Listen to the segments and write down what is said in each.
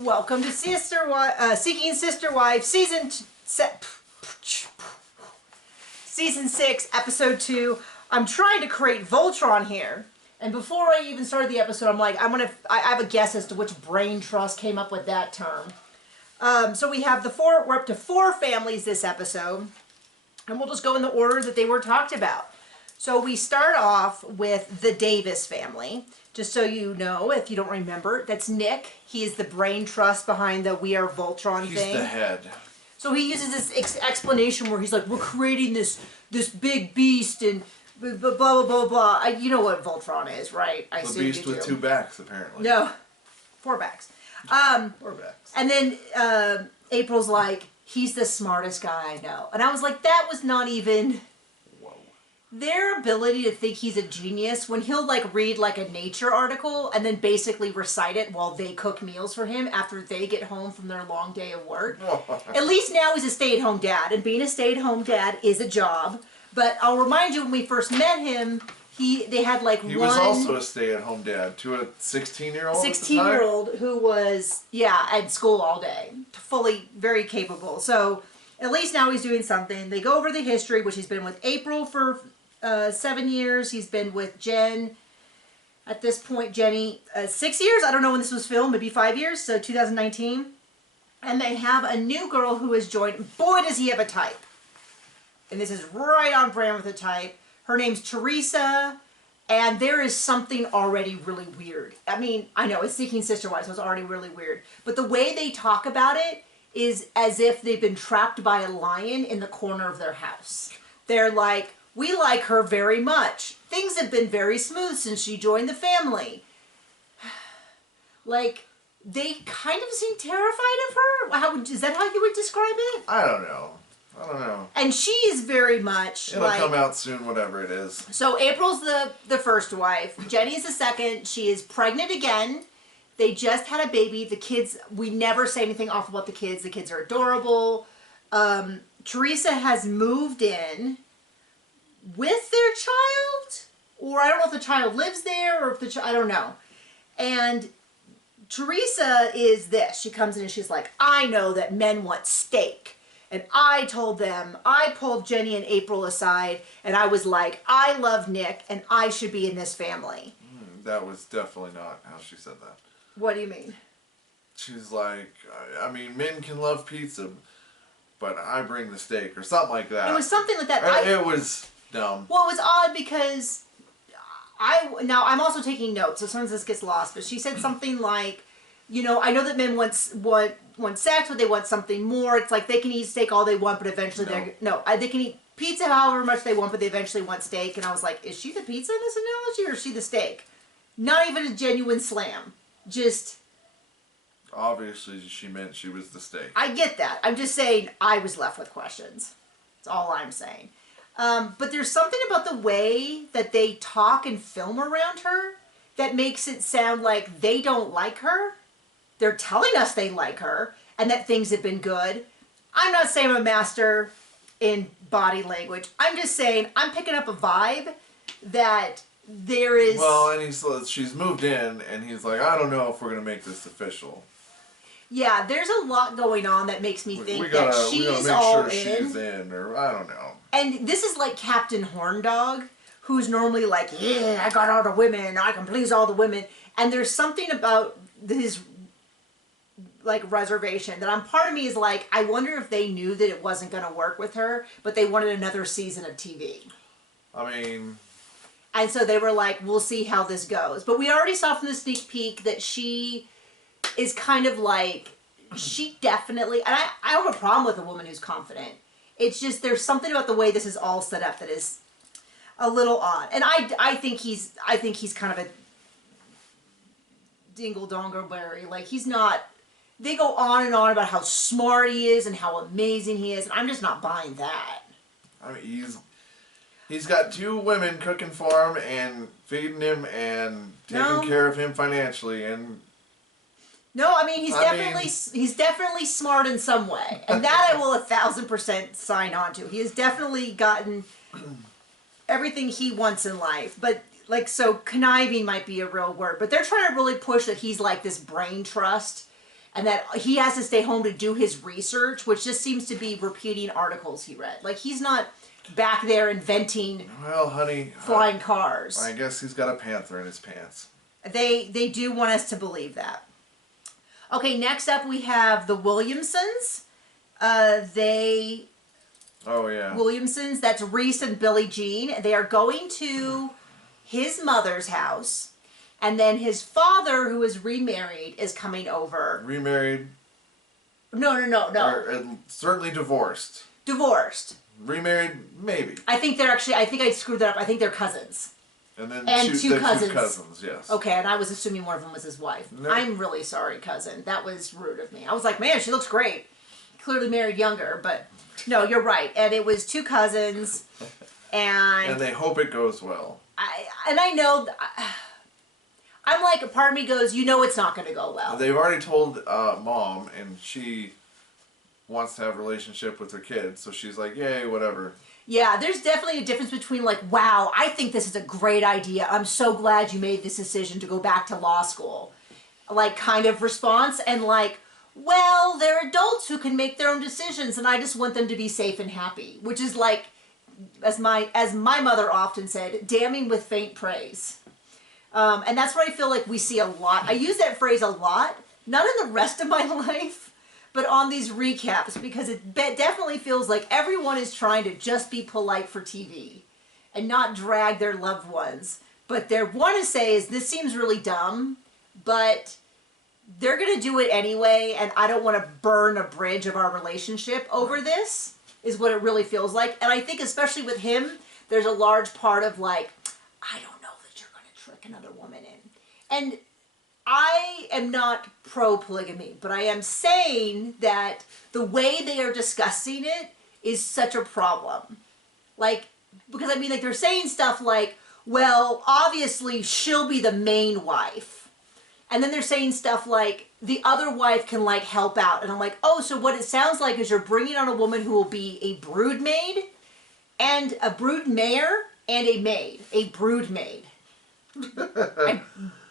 Welcome to Seeking Sister Wife, Season 6, Episode 2. I'm trying to create Voltron here. And before I even started the episode, I'm like, I have a guess as to which brain trust came up with that term. So we have we're up to 4 families this episode. And we'll just go in the order that they were talked about. So we start off with the Davis family. Just so you know, if you don't remember, that's Nick. He is the brain trust behind the We Are Voltron thing. He's the head. So he uses this explanation where he's like, we're creating this big beast and blah, blah, blah, blah. You know what Voltron is, right? I The beast with 2 backs, apparently. No, 4 backs. 4 backs. And then April's like, he's the smartest guy I know. And I was like, that was not even... Their ability to think he's a genius when he'll like read like a Nature article and then basically recite it while they cook meals for him after they get home from their long day of work. At least now he's a stay-at-home dad, and being a stay-at-home dad is a job. But I'll remind you, when we first met him, they had like He was also a stay-at-home dad to a 16-year-old. 16-year-old who was at school all day, fully very capable. So at least now he's doing something. They go over the history, which he's been with April for 7 years. He's been with Jen, at this point, Jenny, 6 years. I don't know when this was filmed, maybe 5 years, so 2019. And they have a new girl who has joined. Boy, does he have a type. And this is right on brand with the type. Her name's Teresa, and there is something already really weird. I mean, I know, it's Seeking Sister Wife, so it's already really weird. But the way they talk about it is as if they've been trapped by a lion in the corner of their house. They're like, we like her very much. Things have been very smooth since she joined the family. Like, they kind of seem terrified of her? Is that how you would describe it? I don't know. And she is very much It'll come out soon, whatever it is. So April's the first wife. Jenny's the second. She is pregnant again. They just had a baby. The kids, we never say anything awful about the kids. The kids are adorable. Teresa has moved in with their child, or I don't know if the child lives there, or if I don't know. And Teresa is this. She comes in and she's like, I know that men want steak. And I told them, I pulled Jenny and April aside, and I was like, I love Nick, and I should be in this family. That was definitely not how she said that. What do you mean? She's like, I mean, men can love pizza, but I bring the steak, or something like that. It was something like that. It was dumb. Well, it was odd because now I'm also taking notes, so sometimes this gets lost, but she said something like, you know, I know that men want sex, but they want something more. It's like they can eat steak all they want, but eventually they can eat pizza however much they want, but they eventually want steak. And I was like, is she the pizza in this analogy, or is she the steak? Not even a genuine slam. Just... Obviously, she meant she was the steak. I get that. I'm just saying I was left with questions. That's all I'm saying. But there's something about the way that they talk and film around her that makes it sound like they don't like her. They're telling us they like her and that things have been good. I'm not saying I'm a master in body language. I'm just saying I'm picking up a vibe that there is... Well, and she's moved in, and he's like, I don't know if we're going to make this official. Yeah, there's a lot going on that makes me think that she's all in. She's in, or I don't know. And this is like Captain Horndog, who's normally like, yeah, I got all the women, I can please all the women. And there's something about his like reservation that part of me is like, I wonder if they knew that it wasn't going to work with her, but they wanted another season of TV. I mean... And so they were like, we'll see how this goes. But we already saw from the sneak peek that she is kind of like, she definitely, and I don't have a problem with a woman who's confident. It's just, there's something about the way this is all set up that is a little odd. And I think he's kind of a dingle-dongleberry. Like, he's not, they go on and on about how smart he is and how amazing he is. And I'm just not buying that. I mean, he's got 2 women cooking for him and feeding him and taking care of him financially, and... No, I mean, he's definitely smart in some way. And that I will 1000% sign on to. He has definitely gotten everything he wants in life. But, like, so conniving might be a real word. But they're trying to really push that he's like this brain trust. and that he has to stay home to do his research, which just seems to be repeating articles he read. Like, he's not back there inventing flying cars. I guess he's got a panther in his pants. They do want us to believe that. Okay, next up we have the Williamsons. Williamsons, that's Reese and Billie Jean. They are going to his mother's house, and then his father, who is remarried, is coming over. Remarried? No. Or, certainly divorced. Divorced. Remarried, maybe. I think I screwed that up. I think they're cousins. And then two cousins. Two cousins, yes. Okay, and I was assuming one of them was his wife. No. I'm really sorry, cousin. That was rude of me. I was like, man, she looks great. Clearly married younger, but no, you're right. And it was two cousins, and they hope it goes well. I know. I'm like, a part of me goes, it's not going to go well. They've already told Mom, and she wants to have a relationship with her kids, so she's like, yay, whatever. Yeah, there's definitely a difference between like, wow, I think this is a great idea. I'm so glad you made this decision to go back to law school. Like, kind of response, and like, well, they're adults who can make their own decisions, and I just want them to be safe and happy. Which is like, as my mother often said, damning with faint praise. And that's what I feel like we see a lot. I use that phrase a lot, not in the rest of my life, but on these recaps, because it definitely feels like everyone is trying to just be polite for TV and not drag their loved ones. But they want to say is, this seems really dumb, but they're going to do it anyway, and I don't want to burn a bridge of our relationship over this, is what it really feels like. And I think especially with him, there's a large part of like, I don't know that you're going to trick another woman in. And I am not pro-polygamy, but I am saying that the way they are discussing it is such a problem. Like, because I mean, like, they're saying stuff like, well, obviously she'll be the main wife. And then they're saying stuff like, the other wife can, like, help out. And I'm like, oh, so what it sounds like is you're bringing on a woman who will be a brood maid, and a brood mare, and a maid. A brood maid. I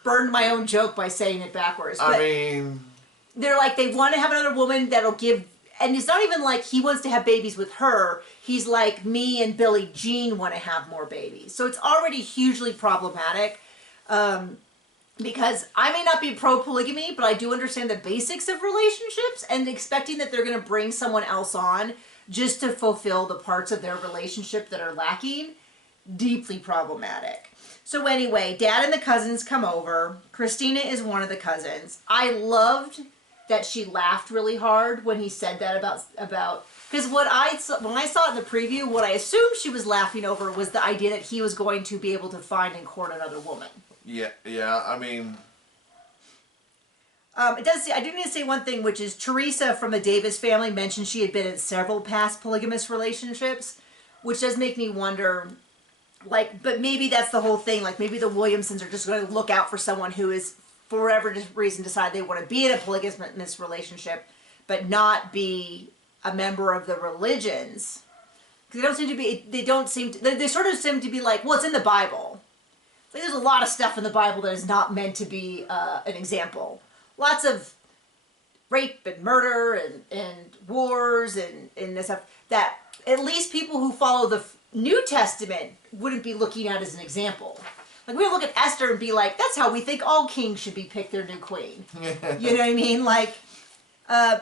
burned my own joke by saying it backwards. But I mean, they're like, they want to have another woman that'll give, and it's not even like he wants to have babies with her. He's like, me and Billie Jean want to have more babies. So it's already hugely problematic. Because I may not be pro-polygamy, but I do understand the basics of relationships, and expecting that they're going to bring someone else on just to fulfill the parts of their relationship that are lacking, deeply problematic. So anyway, Dad and the cousins come over. Christina is one of the cousins. I loved that she laughed really hard when he said that about because when I saw it in the preview, what I assumed she was laughing over was the idea that he was going to be able to find and court another woman. Yeah, I mean, it does. I do need to say one thing, which is Teresa from the Davis family mentioned she had been in several past polygamous relationships, which does make me wonder. Like, but maybe that's the whole thing. Like, maybe the Williamsons are just going to look out for someone who is, for whatever reason, decide they want to be in a polygamous relationship, but not be a member of the religions. Because they sort of seem to be like, well, it's in the Bible. Like, there's a lot of stuff in the Bible that is not meant to be an example. Lots of rape and murder and wars and this stuff that at least people who follow the New Testament wouldn't be looking at as an example. Like, we would look at Esther and be like, that's how we think all kings should be picked their new queen. You know what I mean? Like,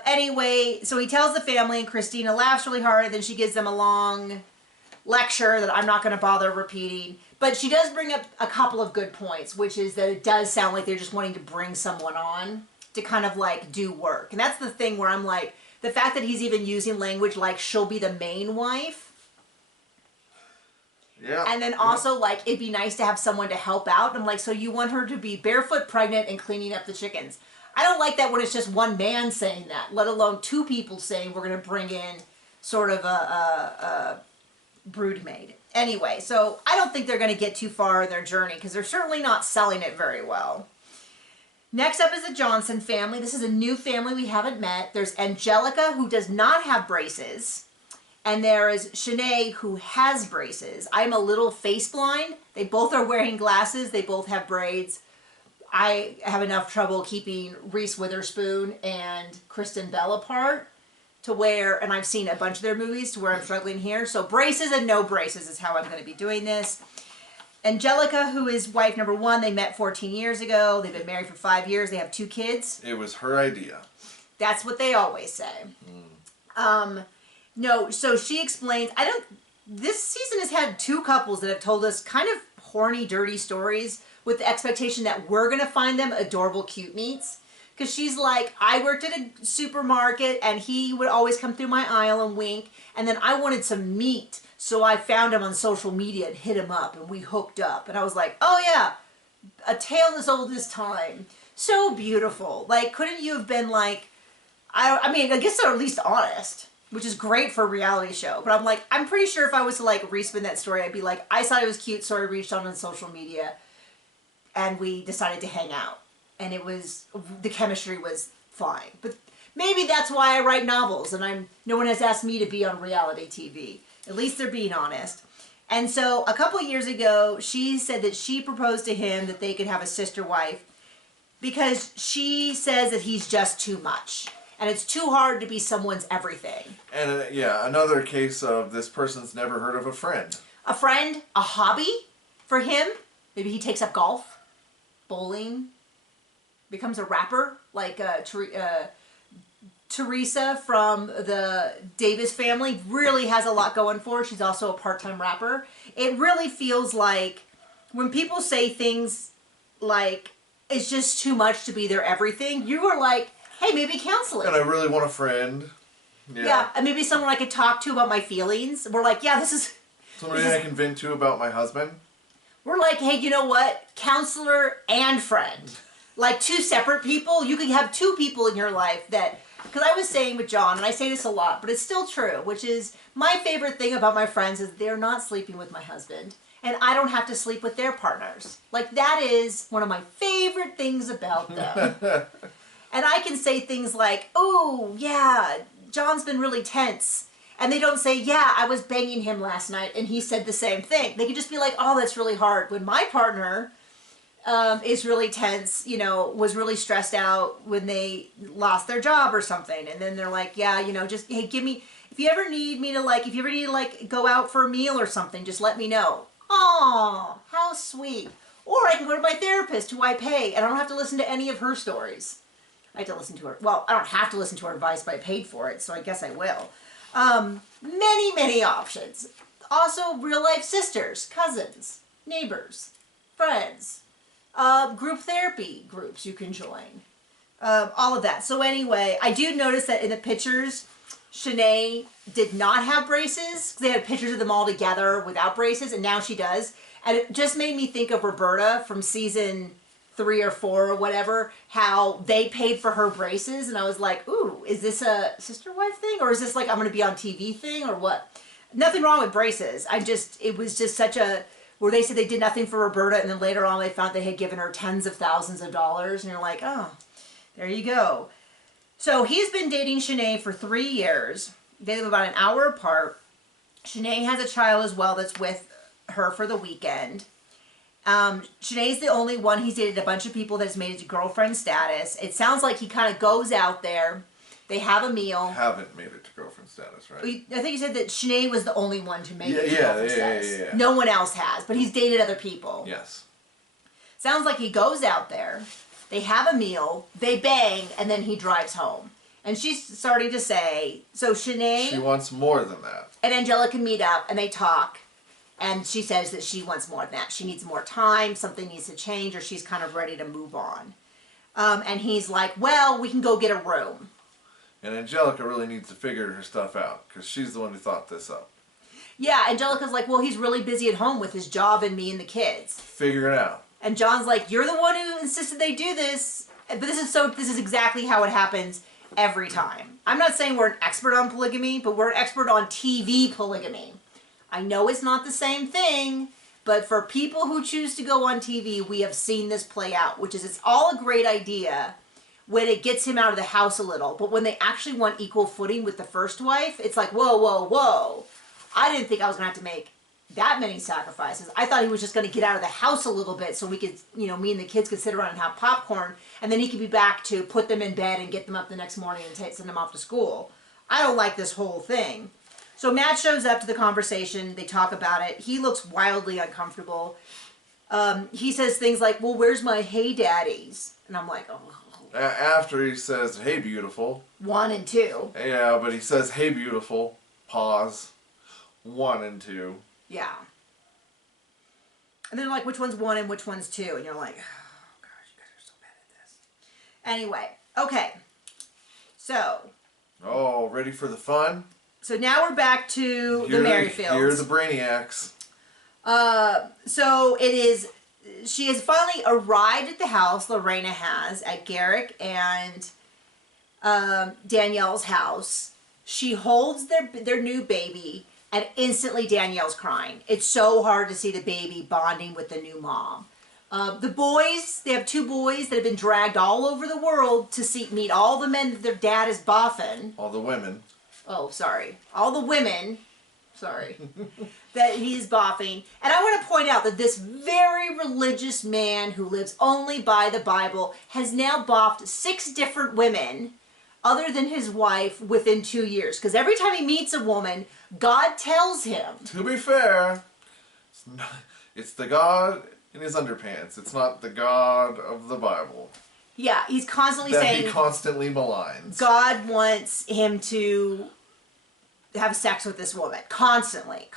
anyway, so he tells the family, and Christina laughs really hard, and then she gives them a long lecture that I'm not going to bother repeating. But she does bring up a couple of good points, which is that it does sound like they're just wanting to bring someone on to kind of like do work. And that's the thing where I'm like, the fact that he's even using language like she'll be the main wife. Yeah. And then also like, it'd be nice to have someone to help out. I'm like, so you want her to be barefoot pregnant and cleaning up the chickens. I don't like that when it's just one man saying that, let alone two people saying we're going to bring in sort of a brood maid. Anyway, so I don't think they're going to get too far in their journey because they're certainly not selling it very well. Next up is the Johnson family. This is a new family we haven't met. There's Angelica, who does not have braces. And there is Shanae, who has braces. I'm a little face blind. They both are wearing glasses. They both have braids. I have enough trouble keeping Reese Witherspoon and Kristen Bell apart to where, and I've seen a bunch of their movies to where I'm struggling here. So braces and no braces is how I'm going to be doing this. Angelica, who is wife number 1, they met 14 years ago. They've been married for 5 years. They have 2 kids. It was her idea. That's what they always say. No, so she explains, this season has had 2 couples that have told us kind of horny, dirty stories with the expectation that we're going to find them adorable, cute meets. Because she's like, I worked at a supermarket and he would always come through my aisle and wink. And then I wanted some meat. So I found him on social media and hit him up and we hooked up. And I was like, oh yeah, a tale as old as time. So beautiful. Like, couldn't you have been like, I mean, I guess they're at least honest, which is great for a reality show. But I'm like, I'm pretty sure if I was to like respin that story, I'd be like, I thought it was cute, so I reached out on social media and we decided to hang out. And the chemistry was fine. But maybe that's why I write novels and no one has asked me to be on reality TV. At least they're being honest. And so a couple years ago, she said that she proposed to him that they could have a sister wife because she says that he's just too much. And it's too hard to be someone's everything. And another case of this person's never heard of a friend. A friend, a hobby for him. Maybe he takes up golf, bowling, becomes a rapper like Teresa from the Davis family. Really has a lot going for her. She's also a part-time rapper. It really feels like when people say things like, it's just too much to be their everything, you were like, hey, maybe counseling. And I really want a friend. Yeah, and maybe someone I could talk to about my feelings. We're like, yeah, this is... Somebody I can vent to about my husband. We're like, hey, you know what? Counselor and friend. Like 2 separate people. You can have 2 people in your life that... Because I was saying with John, and I say this a lot, but it's still true, which is my favorite thing about my friends is they're not sleeping with my husband. And I don't have to sleep with their partners. Like, that is one of my favorite things about them. And I can say things like, oh, yeah, John's been really tense. And they don't say, yeah, I was banging him last night and he said the same thing. They can just be like, oh, that's really hard. When my partner is really tense, was really stressed out when they lost their job or something. And then they're like, yeah, just, hey, if you ever need to go out for a meal or something, just let me know. Aw, how sweet. Or I can go to my therapist who I pay and I don't have to listen to any of her stories. I have to listen to her. Well, I don't have to listen to her advice, but I paid for it, so I guess I will. Many, many options. Also, real-life sisters, cousins, neighbors, friends, group therapy groups you can join. All of that. So anyway, I do notice that in the pictures, Shanae did not have braces. They had pictures of them all together without braces, and now she does. And it just made me think of Roberta from season 3 or 4 or whatever, how they paid for her braces, and I was like, ooh, is this a sister wife thing, or is this like I'm going to be on TV thing, or what? Nothing wrong with braces. It was just such a, where they said they did nothing for Roberta, and then later on they found they had given her tens of thousands of dollars, and you're like, oh, there you go. So he's been dating Shanae for 3 years. They live about an hour apart. Shanae has a child as well that's with her for the weekend. Shanae's the only one. He's dated a bunch of people that's made it to girlfriend status. It sounds like he kind of goes out there. They have a meal. Haven't made it to girlfriend status, right? I think you said that Shanae was the only one to make it to girlfriend status. Yeah. No one else has, but he's dated other people. Yes. Sounds like he goes out there. They have a meal. They bang, and then he drives home. And she's starting to say, so Shanae... She wants more than that. And Angelica meet up, and they talk. And she says that she wants more than that. She needs more time, something needs to change, or she's kind of ready to move on. And he's like, well, we can go get a room. And Angelica really needs to figure her stuff out, because she's the one who thought this up. Yeah, Angelica's like, well, he's really busy at home with his job and me and the kids. Figure it out. And John's like, you're the one who insisted they do this. But this is exactly how it happens every time. I'm not saying we're an expert on polygamy, but we're an expert on TV polygamy. I know it's not the same thing, but for people who choose to go on TV, we have seen this play out, which is it's all a great idea when it gets him out of the house a little. But when they actually want equal footing with the first wife, it's like, whoa, whoa, whoa. I didn't think I was going to have to make that many sacrifices. I thought he was just going to get out of the house a little bit so we could, me and the kids could sit around and have popcorn, and then he could be back to put them in bed and get them up the next morning and send them off to school. I don't like this whole thing. So Matt shows up to the conversation. They talk about it. He looks wildly uncomfortable. He says things like, well, where's my hey daddies? And I'm like, oh. After he says, hey, beautiful. 1 and 2. Yeah, but he says, hey, beautiful. Pause. 1 and 2. Yeah. And then like, which one's 1 and which one's 2? And you're like, oh gosh, you guys are so bad at this. Anyway, okay. So. Oh, ready for the fun? So now we're back to the Merrifields. Here are the brainiacs. So it is, she has finally arrived at the house, Lorena has, at Garrick and Danielle's house. She holds their new baby, and instantly Danielle's crying. It's so hard to see the baby bonding with the new mom. The boys, they have 2 boys that have been dragged all over the world to meet all the men that their dad is boffing. All the women. Oh, sorry. All the women, sorry, that he's boffing. And I want to point out that this very religious man who lives only by the Bible has now boffed 6 different women other than his wife within 2 years. Because every time he meets a woman, God tells him. To be fair, it's the God in his underpants. It's not the God of the Bible. Yeah, he's constantly that saying. He constantly maligns. God wants him to have sex with this woman. Constantly.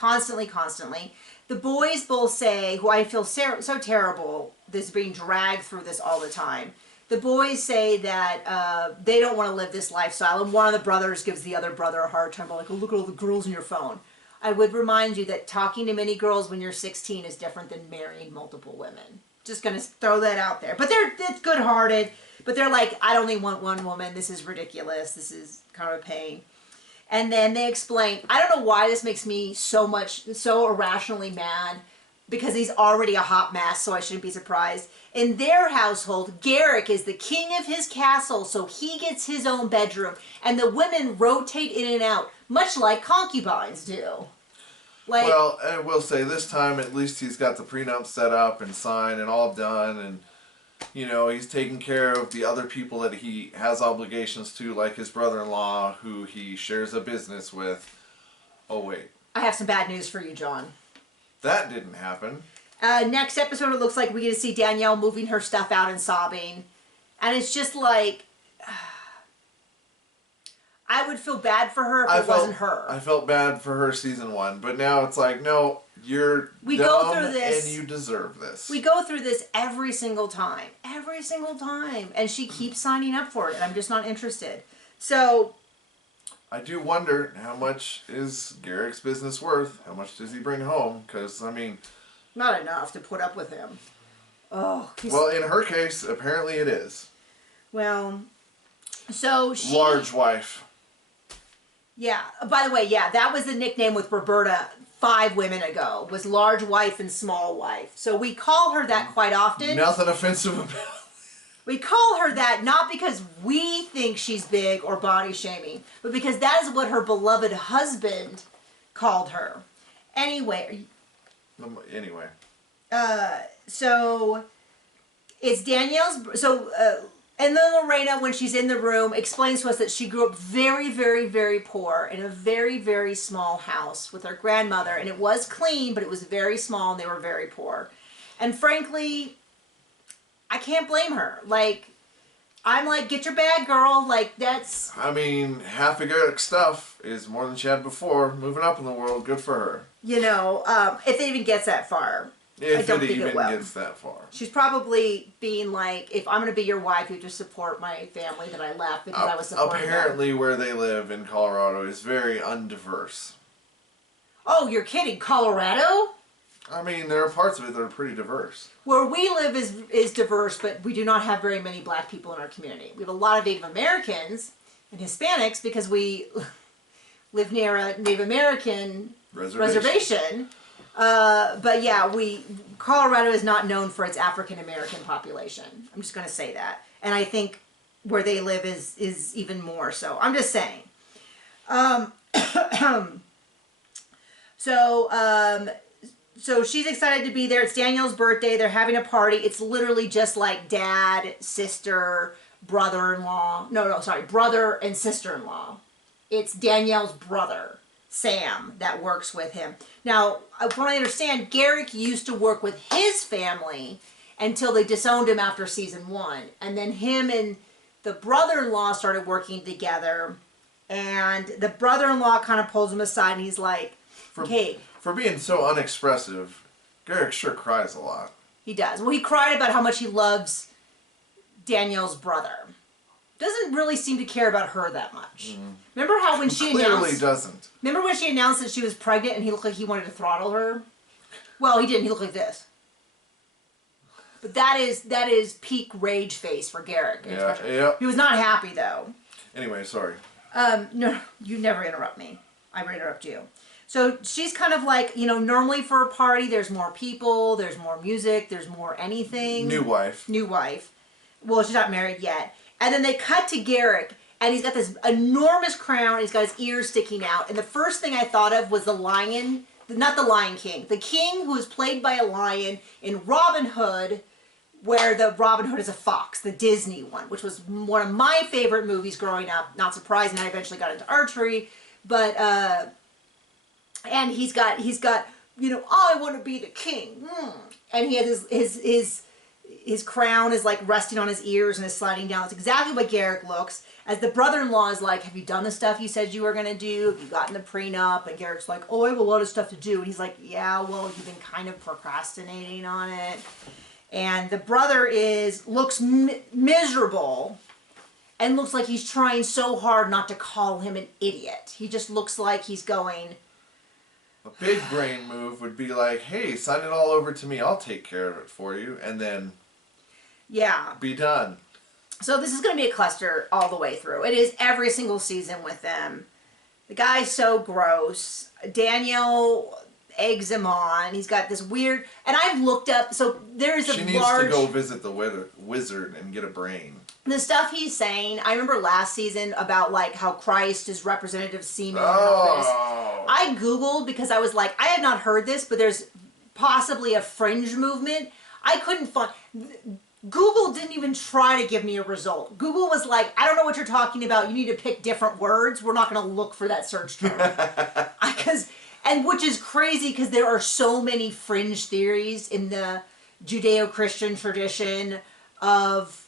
The boys both say, who I feel so terrible, this being dragged through this all the time. The boys say that they don't want to live this lifestyle, and one of the brothers gives the other brother a hard time, like, oh, look at all the girls in your phone. I would remind you that talking to many girls when you're 16 is different than marrying multiple women. Just going to throw that out there. But it's good-hearted, but they're like, I only want one woman. This is ridiculous. This is kind of a pain. And then they explain, I don't know why this makes me so irrationally mad, because he's already a hot mess, so I shouldn't be surprised. In their household, Garrick is the king of his castle, so he gets his own bedroom, and the women rotate in and out, much like concubines do. Like, well, I will say this time at least he's got the prenup set up and signed and all done, and he's taking care of the other people that he has obligations to, like his brother-in-law, who he shares a business with. Oh, wait. I have some bad news for you, John. That didn't happen. Next episode, it looks like we get to see Danielle moving her stuff out and sobbing. And it's just like, I would feel bad for her if it wasn't her. I felt bad for her season 1, but now it's like, no, you're dumb go through this, and you deserve this. We go through this every single time. Every single time. And she keeps signing up for it, and I'm just not interested. So I do wonder, how much is Garrick's business worth? How much does he bring home? Because, I mean, not enough to put up with him. Oh. Well, in her case, apparently it is. Well, so she... Large wife. Yeah. By the way, yeah, that was the nickname with Roberta 5 women ago, was large wife and small wife. So we call her that quite often. Nothing offensive about it. We call her that not because we think she's big or body shaming, but because that is what her beloved husband called her. Anyway. So it's Danielle's. And then Lorena, when she's in the room, explains to us that she grew up very, very, very poor in a very, very small house with her grandmother. And it was clean, but it was very small, and they were very poor. And frankly, I can't blame her. Like, I'm like, get your bag, girl. Like, that's... I mean, half of Garrick's stuff is more than she had before. Moving up in the world, good for her. If it even gets that far. If it even gets that far. She's probably being like, if I'm going to be your wife, you just support my family that I left because I was supporting apparently them. Where they live in Colorado is very undiverse. Oh, you're kidding. Colorado? I mean, there are parts of it that are pretty diverse. Where we live is diverse, but we do not have very many black people in our community. We have a lot of Native Americans and Hispanics because we live near a Native American reservation. But yeah, Colorado is not known for its African American population. I'm just going to say that. And I think where they live is even more so. I'm just saying. so she's excited to be there. It's Danielle's birthday. They're having a party. It's literally just like dad, sister, brother-in-law. No, sorry, brother and sister-in-law. It's Danielle's brother, Sam, that works with him. Now, from what I understand, Garrick used to work with his family until they disowned him after season 1. And then him and the brother-in-law started working together. And the brother-in-law kind of pulls him aside and he's like, okay. For being so unexpressive, Garrick sure cries a lot. He does. Well, he cried about how much he loves Danielle's brother. Doesn't really seem to care about her that much. Remember how when she Clearly doesn't. Remember when she announced that she was pregnant and he looked like he wanted to throttle her? Well, he didn't. He looked like this. But that is peak rage face for Garrick. Yeah. He was not happy though. Anyway, sorry. No, you never interrupt me. I would interrupt you. So she's kind of like, you know, normally for a party, there's more people, there's more music, there's more anything. New wife. Well, she's not married yet. And then they cut to Garrick, and he's got this enormous crown, he's got his ears sticking out. And the first thing I thought of was the lion, not the Lion King, the king who was played by a lion in Robin Hood, where the Robin Hood is a fox, the Disney one, which was one of my favorite movies growing up. Not surprising, I eventually got into archery, but and he's got you know, I want to be the king, and he has his crown is like resting on his ears and is sliding down. It's exactly what Garrick looks. As the brother-in-law is like, have you done the stuff you said you were going to do? Have you gotten the prenup? And Garrick's like, oh, I have a lot of stuff to do. And he's like, yeah, well, you've been kind of procrastinating on it. And the brother looks miserable and looks like he's trying so hard not to call him an idiot. He just looks like he's going... A big brain move would be like, hey, sign it all over to me. I'll take care of it for you. And then... yeah. Be done. So this is going to be a cluster all the way through. It is every single season with them. The guy's so gross. Danielle eggs him on. He's got this weird... And I've looked up... So there's a She needs to go visit the wizard and get a brain. The stuff he's saying... I remember last season about like how Christ is representative semen and all this. I Googled because I was like, I had not heard this, but there's possibly a fringe movement. I couldn't find... Google didn't even try to give me a result. Google was like, I don't know what you're talking about. You need to pick different words. We're not going to look for that search term. And which is crazy because there are so many fringe theories in the Judeo-Christian tradition of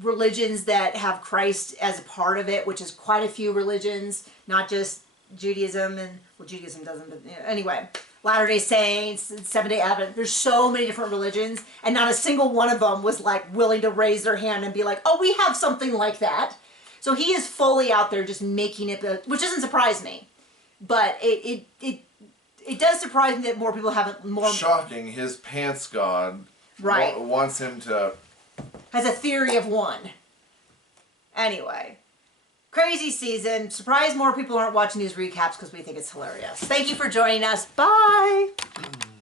religions that have Christ as a part of it, which is quite a few religions, not just Judaism and, well, Judaism doesn't, but you know, anyway, Latter-day Saints, Seventh-day Advent. There's so many different religions, and not a single one of them was like willing to raise their hand and be like, oh, we have something like that. So he is fully out there just making it, which doesn't surprise me, but it does surprise me that more people haven't more. Shocking, his pants god wants him to. Has a theory of one. Anyway. Crazy season. Surprised more people aren't watching these recaps because we think it's hilarious. Thank you for joining us. Bye!